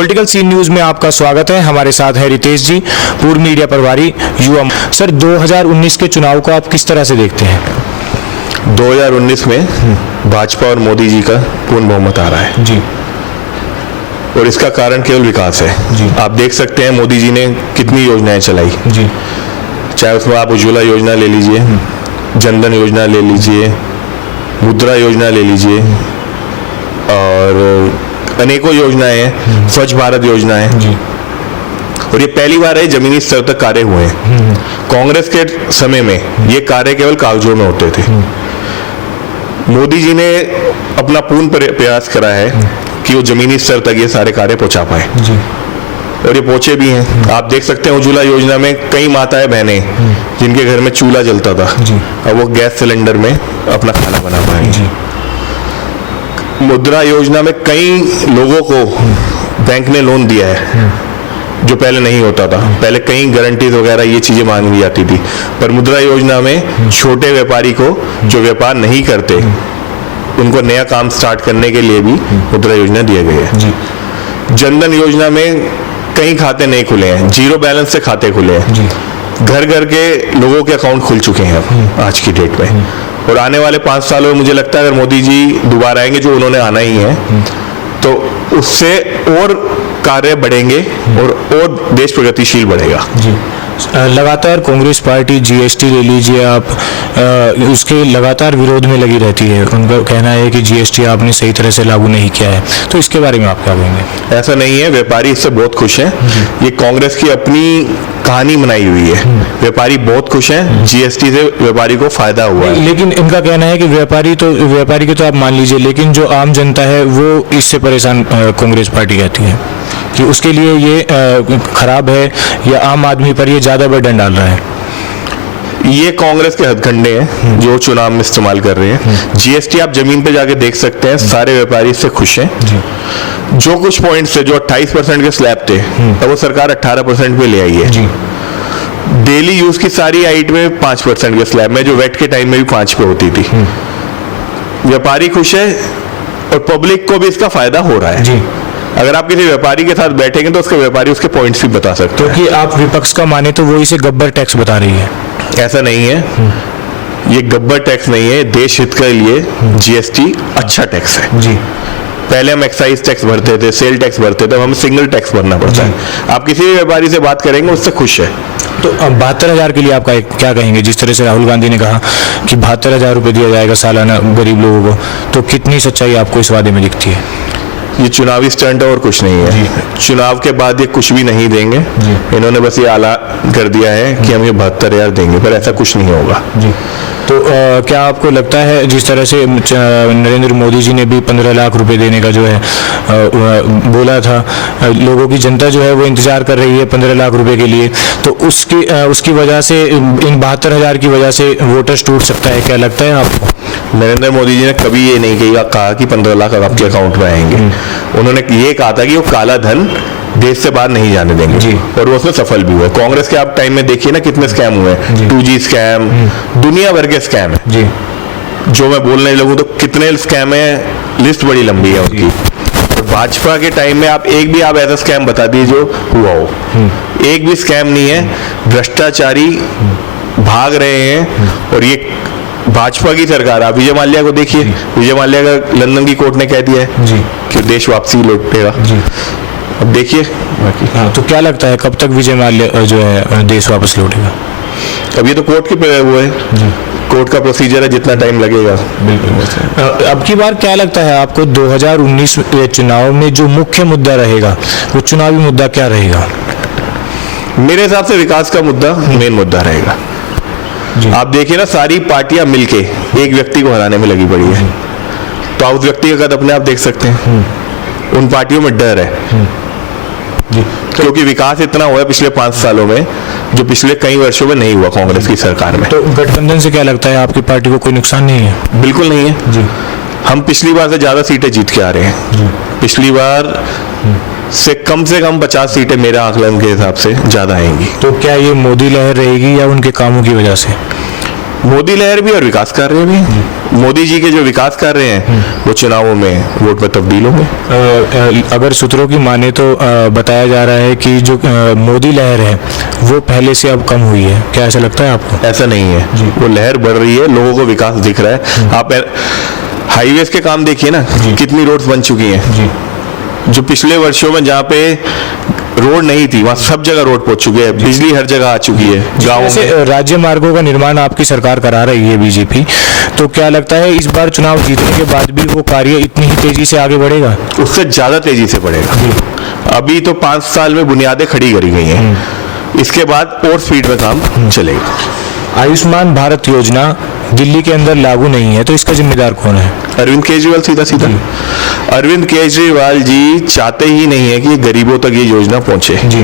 Political scene news में आपका स्वागत है। हमारे साथ है रितेश जी, पूर्व मीडिया प्रभारी युवा। सर, 2019 के चुनाव को आप किस तरह से देखते हैं? 2019 में भाजपा और मोदी जी का पूर्ण बहुमत आ रहा है जी, और इसका कारण केवल विकास है जी। आप देख सकते हैं मोदी जी ने कितनी योजनाएं चलाई जी, चाहे उसमें आप उज्ज्वला योजना ले लीजिए, जनधन योजना ले लीजिए, मुद्रा योजना ले लीजिए और अनेकों योजनाएं हैं, स्वच्छ भारत योजना है जी। और ये पहली बार है जमीनी स्तर तक कार्य हुए हैं। कांग्रेस के समय में ये कार्य केवल कागजों में होते थे। मोदी जी ने अपना पूर्ण प्रयास करा है कि वो जमीनी स्तर तक ये सारे कार्य पहुंचा पाए जी। और ये पहुंचे भी हैं। आप देख सकते हैं उज्ज्वला योजना में कई माताएं बहनें जिनके घर में चूल्हा जलता था, अब वो गैस सिलेंडर में अपना खाना बना पाएंगे। मुद्रा योजना में कई लोगों को बैंक ने लोन दिया है जो पहले नहीं होता था। पहले कई गारंटीज वगैरह ये चीजें मांगी जाती थी, पर मुद्रा योजना में छोटे व्यापारी को जो व्यापार नहीं करते उनको नया काम स्टार्ट करने के लिए भी मुद्रा योजना दिया गया है। जनधन योजना में कई खाते नहीं खुले हैं, जीरो बैलेंस से खाते खुले हैं। घर घर के लोगों के अकाउंट खुल चुके हैं अब आज की डेट में और आने वाले 5 सालों में मुझे लगता है अगर मोदी जी दोबारा आएंगे, जो उन्होंने आना ही है, तो उससे और कार्य बढ़ेंगे और देश प्रगतिशील बढ़ेगा। जी। लगातार कांग्रेस पार्टी जीएसटी ले लीजिए आप, उसके लगातार विरोध में लगी रहती है। उनका कहना है कि जीएसटी आपने सही तरह से लागू नहीं किया है, तो इसके बारे में आप क्या कहेंगे? ऐसा नहीं है, व्यापारी इससे बहुत खुश हैं। ये कांग्रेस की अपनी कहानी बनाई हुई है। व्यापारी बहुत खुश हैं, जीएसटी से व्यापारी को फायदा हुआ है। लेकिन इनका कहना है कि व्यापारी के तो आप मान लीजिए, लेकिन जो आम जनता है वो इससे परेशान कांग्रेस पार्टी कहती है कि उसके लिए ये खराब है या आम आदमी पर ये ज्यादा बर्डन डाल रहा है। ये कांग्रेस के हथकंडे हैं जो चुनाव में इस्तेमाल कर रहे हैं। जीएसटी आप जमीन पे जाके देख सकते हैं, सारे व्यापारी इससे खुश हैं। जो कुछ पॉइंट्स थे, जो 28% के स्लैब थे, अब वो सरकार 18% पे ले आई है। डेली यूज की सारी आइट में 5% के स्लैब में, जो वेट के टाइम में भी 5 पे होती थी। व्यापारी खुश है और पब्लिक को भी इसका फायदा हो रहा है। अगर आप किसी व्यापारी के साथ बैठेंगे तो उसके व्यापारी उसके पॉइंट्स भी बता सकते हैं। क्योंकि आप विपक्ष का माने तो वो इसे गब्बर टैक्स बता रही है। ऐसा नहीं है, ये गब्बर टैक्स नहीं है, देश हित के लिए जीएसटी अच्छा टैक्स है। जी। पहले हम एक्साइज टैक्स भरते थे, सेल टैक्स भरते थे, अब हमें सिंगल टैक्स भरना पड़ता है। आप किसी भी व्यापारी से बात करेंगे उससे खुश है। तो 72,000 के लिए आपका क्या कहेंगे? जिस तरह से राहुल गांधी ने कहा कि 72,000 रुपये दिया जाएगा सालाना गरीब लोगों को, तो कितनी सच्चाई आपको इस वादे में दिखती है? ये चुनावी स्टंट और कुछ नहीं है। चुनाव के बाद ये कुछ भी नहीं देंगे। इन्होंने बस ये आला कर दिया है कि हम ये 72,000 देंगे, पर ऐसा कुछ नहीं होगा। तो क्या आपको लगता है जिस तरह से नरेंद्र मोदी जी ने भी 15 लाख रुपए देने का जो है बोला था, लोगों की जनता जो है वो इंतजार कर रही है 15 लाख रुपए के लिए, तो उसकी वजह से इन 72,000 की वजह से वोटर्स टूट सकता है? क्या लगता है आपको? नरेंद्र मोदी जी ने कभी ये नहीं कहा कि 15 लाख आपके अकाउंट में आएंगे। उन्होंने ये कहा था कि वो काला धन देश से बाहर नहीं जाने देंगे और वो उसमें सफल भी हुए। कांग्रेस के आप टाइम में देखिए ना कितने स्कैम हुए, 2G स्कैम, दुनिया भर के स्कैम है। जो मैं बोलने लगूं तो कितने स्कैम है, लिस्ट बड़ी लंबी है उनकी। तो भाजपा के टाइम में आप एक भी ऐसा स्कैम बता दीजिए जो हुआ हो। एक भी स्कैम नहीं है, भ्रष्टाचारी भाग रहे हैं और ये भाजपा की सरकार। आप विजय माल्या को देखिए, विजय माल्या का लंदन की कोर्ट ने कह दिया है कि देश वापसी लौटेगा। अब देखिए बाकी। तो क्या लगता है कब तक विजय माल्या जो है देश वापस लौटेगा? अब ये तो कोर्ट के वो है, कोर्ट का प्रोसीजर है, जितना टाइम लगेगा। बिल्कुल। अब की बार क्या लगता है आपको 2019 चुनाव में जो मुख्य मुद्दा रहेगा, वो चुनावी मुद्दा क्या रहेगा? मेरे हिसाब से विकास का मुद्दा मेन मुद्दा रहेगा। आप देखिए ना, सारी पार्टियां मिलके एक व्यक्ति को हराने में लगी पड़ी है, तो आप उस व्यक्ति का कद अपने आप देख सकते हैं। उन पार्टियों में डर है क्योंकि विकास इतना हुआ है पिछले 5 सालों में जो पिछले कई वर्षों में नहीं हुआ कांग्रेस की सरकार में। तो गठबंधन से क्या लगता है आपकी पार्टी को कोई नुकसान नहीं है? बिल्कुल नहीं है। हम पिछली बार से ज्यादा सीटें जीत के आ रहे हैं। पिछली बार से कम 50 सीटें मेरे आकलन के हिसाब से ज्यादा आएंगी। तो क्या ये मोदी लहर रहेगी या उनके कामों की वजह से? मोदी लहर भी और विकास कार्य भी। मोदी जी के जो विकास कार्य हैं वो चुनावों में वोट में तब्दील होंगे। अगर सूत्रों की माने तो बताया जा रहा है कि जो मोदी लहर है वो पहले से अब कम हुई है, क्या ऐसा लगता है आपको? ऐसा नहीं है, वो लहर बढ़ रही है, लोगों को विकास दिख रहा है। आप हाईवेज के काम देखिए ना, कितनी रोड्स बन चुकी हैं। जो पिछले वर्षों में जहाँ पे रोड नहीं थी वहाँ सब जगह रोड पहुंच चुकी है, बिजली हर जगह आ चुकी है गाँव में। राज्य मार्गों का निर्माण आपकी सरकार करा रही है बीजेपी, तो क्या लगता है इस बार चुनाव जीतने के बाद भी वो कार्य इतनी ही तेजी से आगे बढ़ेगा? उससे ज्यादा तेजी से बढ़ेगा। अभी तो 5 साल में बुनियादें खड़ी करी गई हैं, इसके बाद और स्पीड में काम चलेगा। आयुष्मान भारत योजना दिल्ली के अंदर लागू नहीं है, तो इसका जिम्मेदार कौन है? अरविंद केजरीवाल, सीधा सीधा। अरविंद केजरीवाल जी चाहते ही नहीं है कि गरीबों तक ये योजना पहुंचे जी।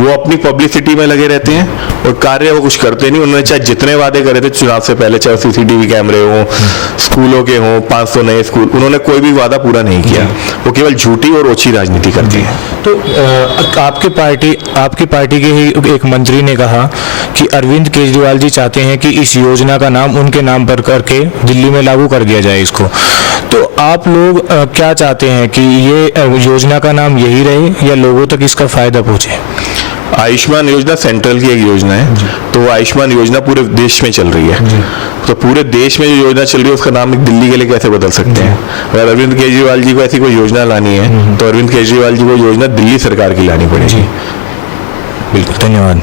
वो अपनी पब्लिसिटी में लगे रहते हैं और कार्य वो कुछ करते नहीं। उन्होंने चाहे जितने वादे करे थे चुनाव से पहले, चाहे सीसीटीवी कैमरे हो, स्कूलों के हों, 500 नए स्कूल, उन्होंने कोई भी वादा पूरा नहीं किया। वो केवल झूठी और ओछी राजनीति करती है। तो आपकी पार्टी के ही एक मंत्री ने कहा कि अरविंद केजरीवाल जी चाहते हैं कि इस योजना का नाम उनके नाम पर करके दिल्ली में लागू कर दिया जाए इसको, तो आप लोग क्या चाहते हैं कि ये योजना का नाम यही रहे या लोगों तक इसका फायदा पहुंचे? आयुष्मान योजना सेंट्रल की एक योजना है, तो वो आयुष्मान योजना पूरे देश में चल रही है। तो पूरे देश में जो योजना चल रही है उसका नाम दिल्ली के लिए कैसे बदल सकते हैं? अगर अरविंद केजरीवाल जी को ऐसी कोई योजना लानी है तो अरविंद केजरीवाल जी को योजना दिल्ली सरकार की लानी पड़ेगी। बिल्कुल, धन्यवाद।